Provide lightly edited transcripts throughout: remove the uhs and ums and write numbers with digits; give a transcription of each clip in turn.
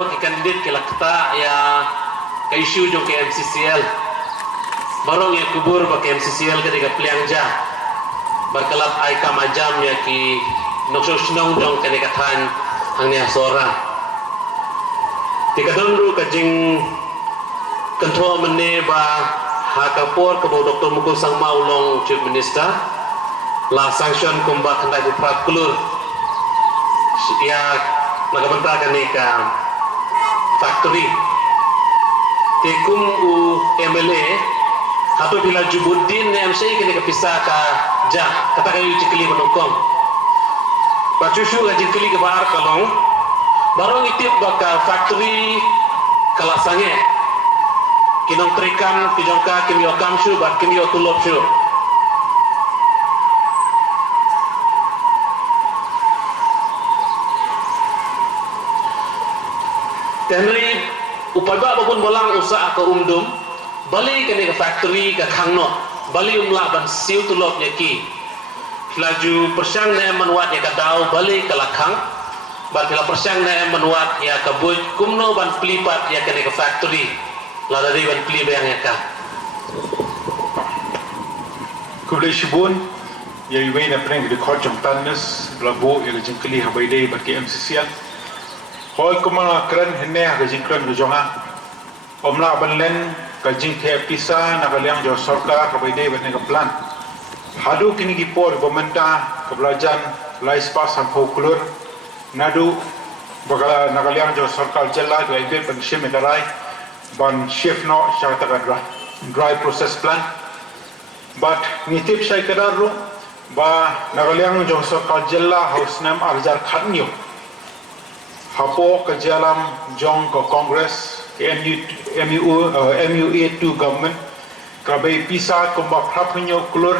Ikandid kila kata ya ka isu jong ke MCCL barong ya kubur ba ke MCCL ketika peliangja berkelap ai kamajam ya ki nokso snong jong ketika tan hangnya sora tika donru kajing kontrol mene ba hakapor ke Dr. Mukul Sang Maulong Chief Minister la sanction kumba kandai buprat kulur ya nagabanta ka factory tekum u MLA hato bila Jubuddin ne MCI kene ka pisah ka ja kata kayu cikli menokong pacusu ka cikli ke bahar kalong barong itip baka factory kala sange kinong trikan kijongka kimyo kamshu bat kimyo tulopshu tenri upaba babun bolang usaha ke umdum bali ke factory ke khangno bali umla ban siu tulop yaki laju persyang ne manwat ya kadau bali ke lakhang batila persyang ne manwat ya kabuj kumno ban pelipat ya ke factory la dari ban peli bayang ya ka kublai shibun ya yuwe na preng de khorjong tannes blabo ya jingkli habai dei bat ke MCCL hoi kuma kran henne ha jingkran rujonga omla banlen ka jingke pisa na kaliang jo sarkar ka baide bane ka plan hadu kini gi por bomenta ka belajan lais pas han fokulur nadu bagala na kaliang jo sarkar jella do ibe ban shime darai ban shift no shata ka dry process plan but nitip sai kadaru ba na kaliang jo sarkar jella hausnam arjar khanyo hapo ke jalam jong ke Kongres MUA to government kabai pisa kumba prapunyo kulur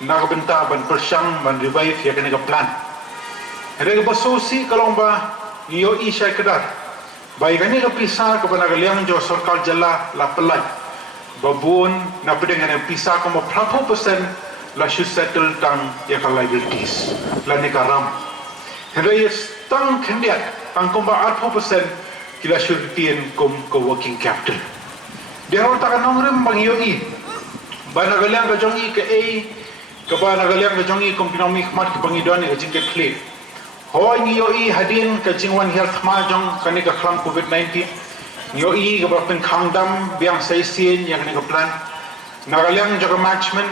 nagbenta ban persyang ban revive ya kena plan rega basosi kalomba yo isai kedar bai kani ke pisa ke banagaliang jo sarkar jalla la pelai babun na pedengan pisa kumba prapu persen la should settle tang ya liabilities la nikaram rega tang kendiat angkumba 40% kila syurtien kum ke working capital. Dia orang takkan nongrem bang yoi. Bana galiang ka jongi ke A ke bana galiang ka jongi kum economic mat ke bangidon ke jingke clear. Hoi ni yoi hadin ke jingwan health ma jong kani ka khlam COVID-19. Yoi ke berpen khangdam biang saisien yang kani ka plan. Nagaliang jaga management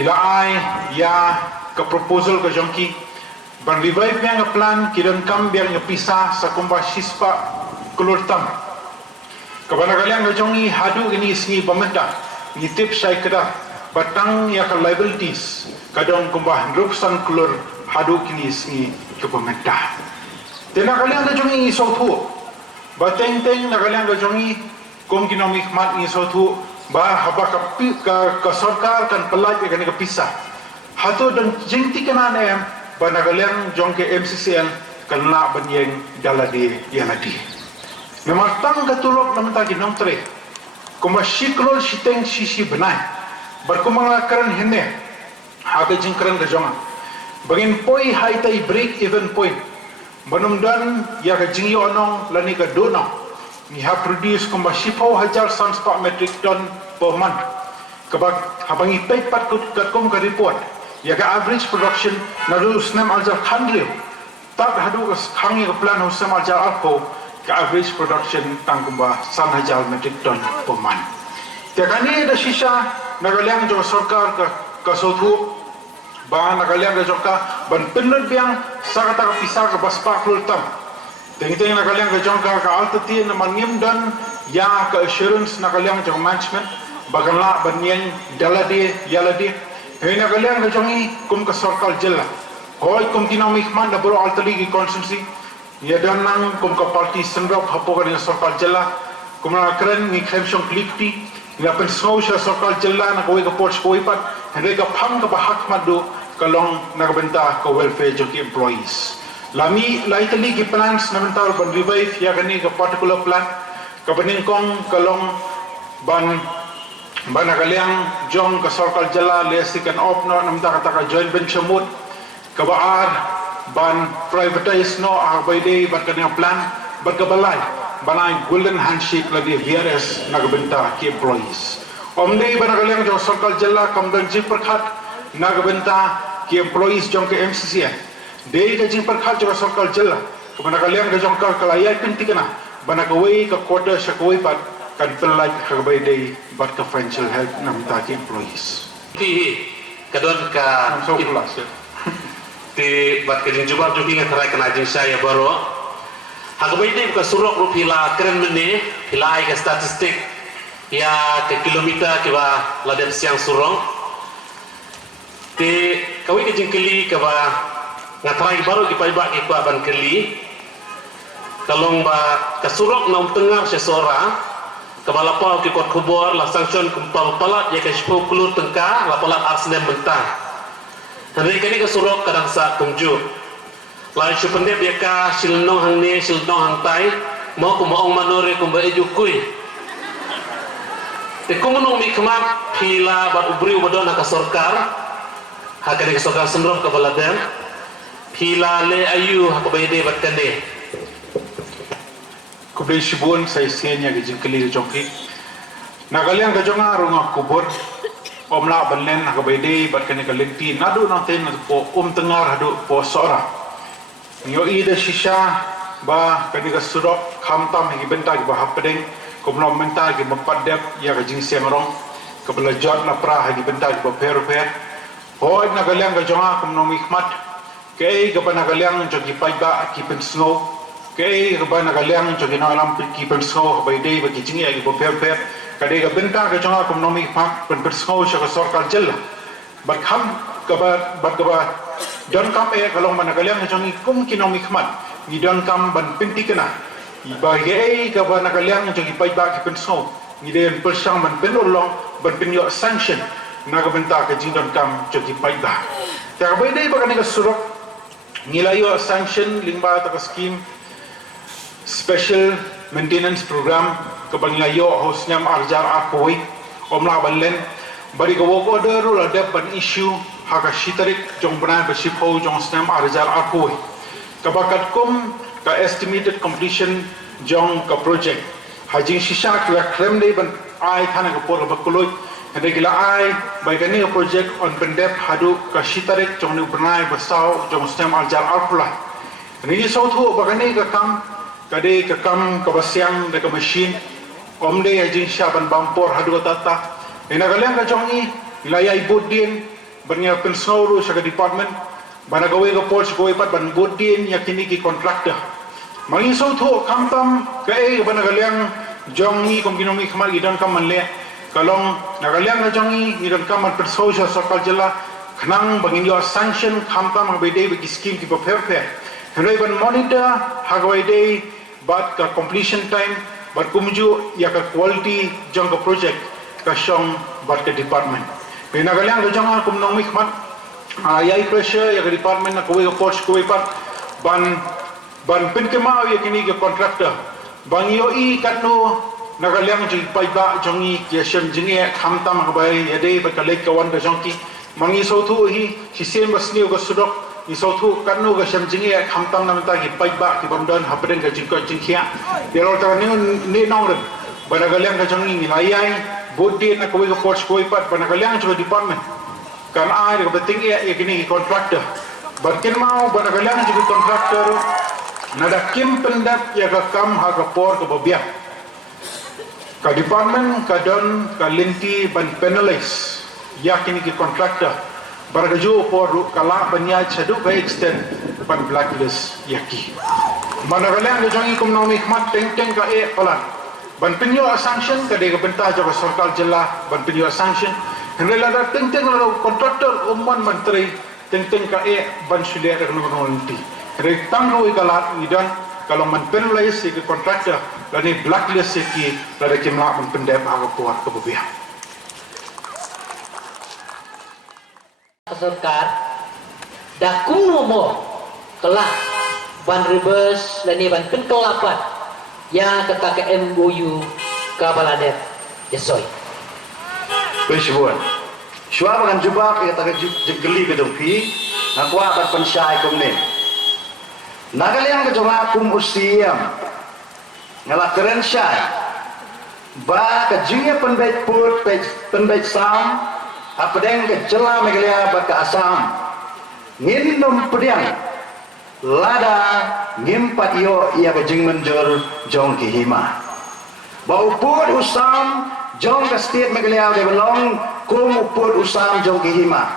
kila ai ya ke proposal ke jongki ban revive yang plan kiran kam biar pisah sakumba sispa kulurtam kabana kalian ngajongi hadu ini singi pementa nitip saya keda batang ya ka liabilities kadang kumba rupsan kulur hadu kini singi ke pementa tena kalian ngajongi sotu bateng teng na kalian ngajongi kom economic mat ni sotu ba haba ka sarkar kan pelaj kan ke pisah hatu dan jengti kenane banagaliang jong ke MCCL kena banyeng daladi yang adi. Memang tang katulok naman tadi nong tre. Kuma shiklol shiteng sisi benai. Berkumangakaran hene. Haga jingkaran ke jonga. Bangin poi haitai break even point. Banumdan ya ke jingi onong lani ke donong. Ni ha produce kuma shipau hajar sans per metric ton per month. Kabag habangi paypat kum ke report. Ya ke average production nadu snam aljar khandrio tak hadu khangi ke plan snam aljar alko ke average production tangkumba 1,000 metric ton per month. Tekani da shisha nagaliang jo sarkar ka sotu ba nagaliang jo ka ban penut biang sakata ka pisar ka baspa kultam. Teng-teng nagaliang jo ka altati na mangim dan ya ka assurance nagaliang jo management baganla banyeng dalade yalade Hena kalian kejongi kum ke sarkar jella. Hoi kum economic man da bro altali constituency. Ya dan nang kum ke parti sendok hapo ka sarkar jella. Kum na kren ni klemsong klikti. Ya pen social sarkar jella na koi ke porch koi pat. Hena ka phang ka bahak madu kalong na benta ka welfare joki employees. Lami laitali ki plans na benta ban revive ya kani ka particular plan. Ka beningkong kalong ban banagaliang jong ka sarkar jala lesikan opno namta kata joint venture mood kabaar ban privatize no abaide ban kanya plan berkebalai banai golden handshake lagi VRS nagbenta ki employees omdei banagaliang jong sarkal jilla kamdan jing perkhat nagbenta ki employees jong ke MCCN dei ka jing perkhat jong sarkal jilla banagaliang jong ka kalayai pintikana banagawai ka quarter sakawai pat kan pelai habai dei bat ka financial help namta ki employees ti kadon ka so plus ti bat ka jing jubab jogi ngatrai kana jing saya baro hagai dei ka surok rupila keren mene hilai ka statistik ya ke kilometer ke ba ladem siang surong te kawai ke jingkeli ke ba ngatrai baru ki pai ba ki ba ban keli kalong ba ka surok nam tengah sesora kepala pau ki kot kubor la sanction kumpal palat ya ke 10 kulur tengka la palat arsnem mentah hari kini ke surok kadang sa tungju lai supendep ya ka silnong hang ne silnong hang tai mau ku maong manore ku ba ejukui te kumunong mi kemat pila bat ubri ubadon ka sorkar hakane ka sorkar semrop ka baladan pila le ayu hakabayde bat kande kublai shibun sai senya ge jingkeli jongki nagaliang ga jonga runga kubur omla banlen hakabayde bat kane ka lenti nadu naten po tengar hadu po sora yo ida shisha ba kani ka surok khamtam hi benta ki ba hapdeng kumno menta ki mapadep ya ka jing siangrong ka belajat na pra ha ki benta ki ba per hoy na galyang ka jonga kumno mikmat kay ka ba na galyang jo ki paiba ki pensno kay ka ba na galyang jo ki na alam ki pensno ba dei ba ki jing ya ki ba per ka de ka benta ka jonga kumno mikmat pen pensno sha ka sorkal jella ba kham ka ba don kam kalong mana galyang jongi kum ki no mikmat ni don kam ban pinti kena ibagai ka ba nagaliang jong ipay ba ki penso ni den persang ban penolong ban penyo sanction nagabenta ka jindon kam jong ipay ba ta ba dei ba kanang surok nilayo sanction lingba ta scheme special maintenance program ka banglayo hosnyam arjar akoi omla banlen bari ka woko deru la dep ban issue haka shitarik jong bana ba shipho jong snam arjar akoi kabakat kum ka estimated completion jong ka project hajing shisha ka krem dei ban ai thana ka por ba kuloi hade gila ai bai ka ni project on pendep hadu ka shitarik jong ni bnai ba saw jong stem aljar alpula ni so thu ba ka ni ka kam ka de ka kam ka basyang de ka machine om de hajing shaban bampor hadu tata ina galang ka jong ni layai bodin banya pensoro sa ka department banagawe ka pors ko ipat ban bodin yakini ki contractor mangi so tho kamtam kai banagalyang jongi kom ginomi khmal idan kam manle kalong nagalyang na jongi idan kam man perso sa sakal jela khnang bangin yo sanction kamtam be dei be scheme ki prepare helai ban monitor hagwai dei bat ka completion time bat kumju ya ka quality jong ka project ka shong bat ka department be nagalyang jonga kum nong mikmat ayai pressure ya department na kuwi force kuwi pat ban pinkemau ya kini ke contractor bang yo I katno nagalyang jing paiba jongi ya shem jinge khamtam habai ya dei ba kalek kawan ka jongki mangi sothu hi sisem basni ga sudok ni sothu katno ga shem jinge khamtam na menta ki paiba ki bamdan hapden ga jingkhia ya lo ta ni nong ba nagalyang ka jongi ni layai bodi na kuwi ka force kuwi pat ba nagalyang jing department kan ai ka beting ya kini contractor barkin mau banagalang juga contractor nada kim pendap ya ka kam ha ka por ka babia ka department ka don ka linti ban penalize ya kini ki contractor baragaju por kala banya chadu ka extend ban blacklist yaki banagalang jongi kum no hikmat teng ka palan ban penyo sanction ka de ka benta jo ka sarkal jilla ban penyo sanction henrela da teng lo contractor umman menteri teng ka ban sulia ka no nanti re tangro ikalat idan kalau man penalize ki contractor lani blacklist ki la kimla man pendep aga puat ka bobia sarkar dah kuno mo kelah ban reverse lani ban penkelapan yang kata ke MOU ka baladet yasoy Pesibuan. Shua bagan jubak ya tak jegeli bedong pi nakwa bat pensyai kum ne. Nagaliang ke jonga kum usiam ngalah keren syai ba ka jingya penbait put penbait sam apa deng ke jela megalia ba ka asam ngin nom pediang lada ngimpat yo ia ka jing menjur jong ki hima ba uput usam jong ka state megalia de belong kum uput usam jong ki hima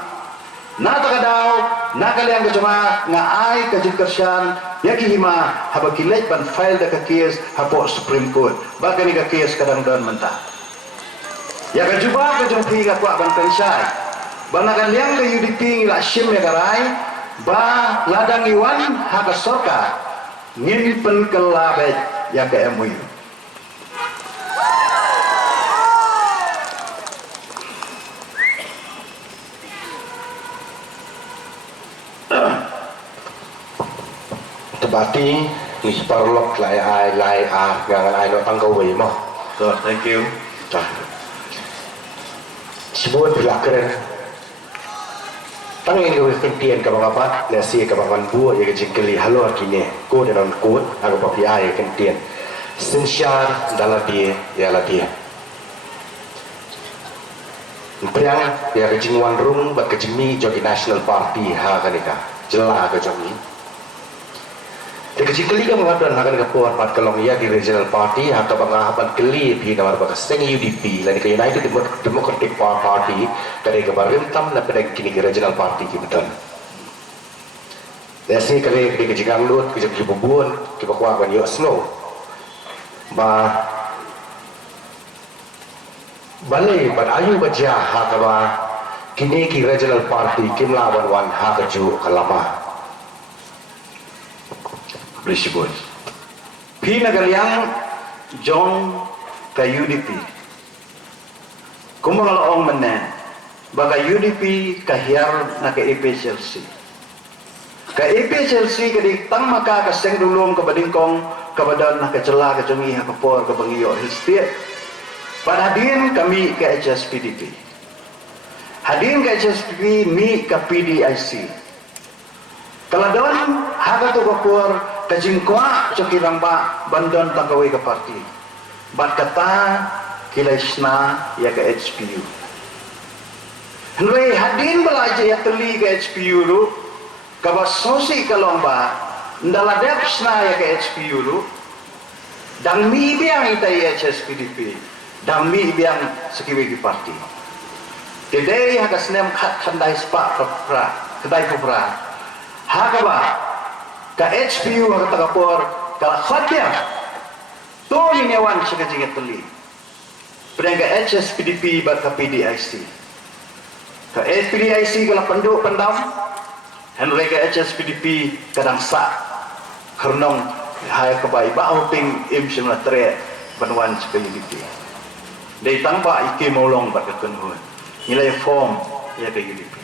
na takadaw na kaliang ka cuma nga ay ka jing kersyan yaki hima haba kilay ban file da ka case hapo Supreme Court baka ni ka case kadang doon mentah ya ka juba ka jong pi ka kwa ban pensyai banakan liang ka UDP ngila sim ya karay ba ladang iwan haka sorka ngin pen kelabet ya ka MOU Tebati ni separlok lai ngangan ai no tangkau wei mo. so thank you Dah. Sebut bila keren. Tang ini kau kentian ke bang apa? Nasi ke bang buat ya kejengkeli halo kini. Kau dalam kod aku papi ai kentian. Sensyar dalam dia ya lah dia. Priang ya kejengwan rung bak kejemi jogi National Party ha kanika. Jelah ke jogi. Jadi kali kan mengaduan akan ke puan part kelong ya di regional party atau pengahapan kelip di nomor bekas seng UDP lagi ke United Democratic Party dari kemarin tam na pada kini ke regional party kita betul. Desi kali ke kejikan lut ke jadi bubuan ke bakwa kan yo snow. Ba balai ban ayu baja ha kawa kini ke regional party kimlawan wan ha keju kalama. Berisibun. Pina kaliang jong ka UDP. Kumangal ong menen. Baga UDP kahiar na ka EPSLC. Ka EPSLC kadi tang maka ka seng dulong ka badingkong kabadan na ka jela ka jungi ha kapor ka bangiyo histia. Padadin kami ka HSPDP. Hadin ka HSPDP mi ka PDIC. Kaladon haga tu kapor kajingkwa cokirang ba bandon tangkawai ke parti bat kata kilaisna ya ke HPU Henry hadin belajar ya teli ke HPU lu kabas sosi kalong ba ndala depsna ya ke HPU lu dan mi biang itai HSPDP dan mi biang sekiwi ke parti kedai haga senem khandai spa pra kedai pra haga ba ka HPU ang tagapor kala khatya to ni newan sa kajingat tuli pero ka HSPDP ba ka PDIC ka PDIC kala penduk pendam Henry ka HSPDP kadang sa karnong hay ka ba iba hoping im sima tre banwan sa UDP dai tangba iki molong ba ka kunhun nilai form ya ka UDP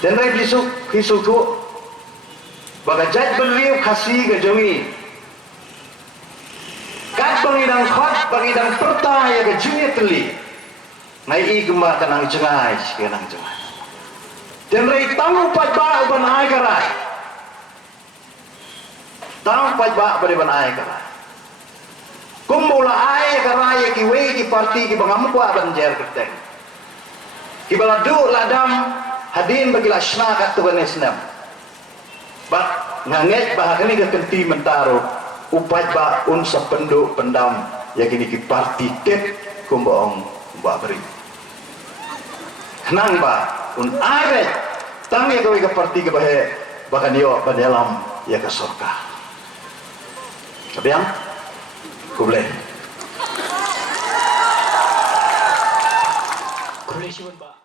dan rai bisu tu baga jaj beliau kasih ke jongi kat pangidang khot pangidang pertaya ke jungi teli ngai i gemba kanang jengai kanang jengai dan rai tamu pat ba ban ai karai tamu pat ba ban ai karai kumula ai karai ki we ki parti ki bangamu ba ban jer keteng ki baladu ladam hadin bagi lasna kat tu banesnam ba nganget bahkan ni kenti mentaro upat ba unsa penduk pendam ya kini ki parti tet kumbaong ba beri nang ba un aret tang ya ke parti ke bahe bahkan yo dalam ya ke surga sabiang ku boleh Kulisyon ba?